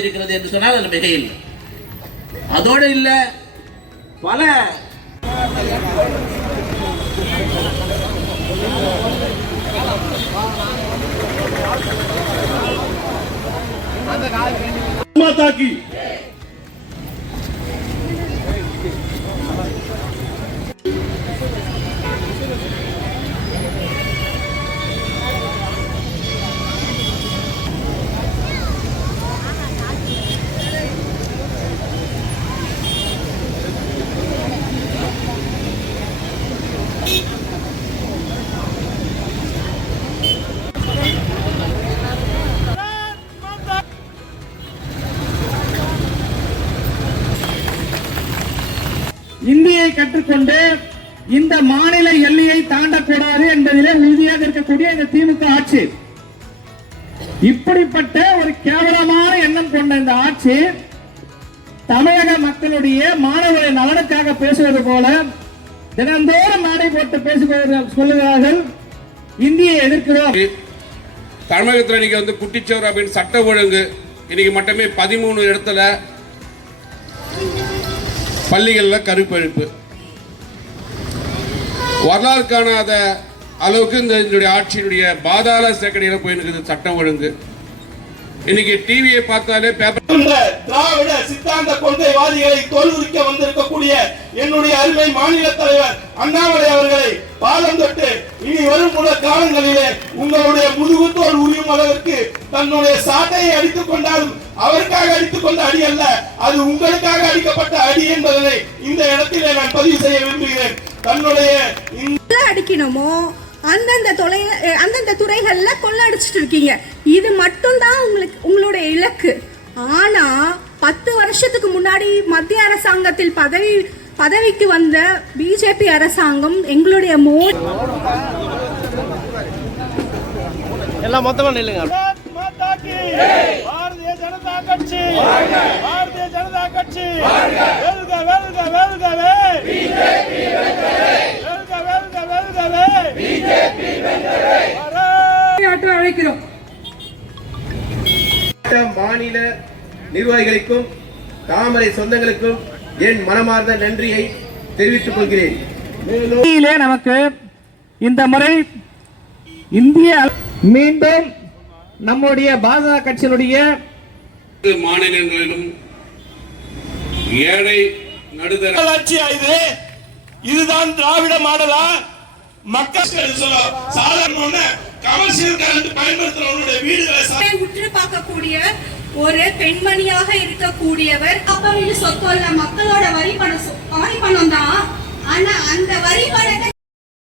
இருக்கிறது என்று சொன்னால் அது மிக இல்லை. அதோடு இல்ல, பல மாதாக்கி இந்தியை கற்றுக்கொண்டு இந்த மாநில எல்லையை தாண்டக்கூடாது என்பதிலே உறுதியாக இருக்கக்கூடிய இந்த திமுக ஆட்சி, இப்படிப்பட்ட ஒரு கேவலமான எண்ணம் கொண்ட இந்த ஆட்சி தமிழக மக்களுடைய மாணவர்களின் நலனுக்காக பேசுவது போல தினந்தோறும் மேடை போட்டு பேசுபவர்கள் சொல்லுகிறார்கள் இந்தியை எதிர்க்கிறோம். தமிழகத்தில் இன்னைக்கு குட்டிச்சோர் அப்படின்னு சட்ட ஒழுங்கு இன்னைக்கு மட்டுமே 13 இடத்துல பள்ளிகளில் கருப்பழிப்பு வரலாறு காணாத அளவுக்கு இந்த ஆட்சியினுடைய பாதாள சேக்கடியில் போயிருக்குது சட்டம் ஒழுங்கு. இன்னைக்கு டிவியை பார்த்தாலே பேப்பர் திராவிட சித்தாந்த கொள்கைவாதிகளை தோல்விக்க வந்திருக்கக்கூடிய என்னுடைய அருமை மாநில தலைவர் அண்ணாமலை அவர்களை பாலம் தொட்டு இனி வரும் காலங்களிலே உங்களுடைய முதுகுத்தோல் உரியும் அளவிற்கு தன்னுடைய சாட்டையை அடித்துக் கொண்டாலும் அவருக்காக அடித்துக் கொண்ட அடி அல்ல, அது உங்களுக்காக அடிக்கப்பட்ட அடி என்பதனை இந்த இடத்திலே நான் பதிவு செய்ய விரும்புகிறேன். தன்னுடைய அடிக்கணுமோ அந்தந்த துறைகள்ல கொள்ளடிச்சிட்டு இருக்கீங்க. இது மட்டும்தான் உங்களுடைய இலக்கு. ஆனா 10 வருஷத்துக்கு முன்னாடி மத்திய அரசாங்கத்தில் பதவிக்கு வந்த பிஜேபி அரசாங்கம் எங்களுடைய எல்லாம் மொத்தமா நில்லுங்க. பாரதிய ஜனதா கட்சி, பாரதிய ஜனதா கட்சி வெல்க வெல்க வெல்கவே, பிஜேபி வெல்கவே, வெல்க வெல்க வெல்கவே, பிஜேபி வெல்கவே. அழைக்கிறோம். மாநில நிர்வாகிகளுக்கும் தாமரை சொந்தங்களுக்கும் என் மனமார்ந்த நன்றியை தெரிவித்துக் கொள்கிறேன். நமக்கு இந்த முறை இந்திய மீண்டும் நம்முடைய பாஜக கட்சியினுடைய மாநிலங்களிலும் ஏழை நடுத்தர இதுதான் திராவிட மாடலா? மக்கள் சாதாரண கமர்ஷியல் கரண்ட் பயன்படுத்துறவங்களுடைய வீடுகளை உற்று பார்க்கக்கூடிய ஒரு பெண்மணியாக இருக்கக்கூடியவர் அப்ப சொத்தோல்ல மக்களோட வரி பணம் தான். ஆனா அந்த வரி பணத்தை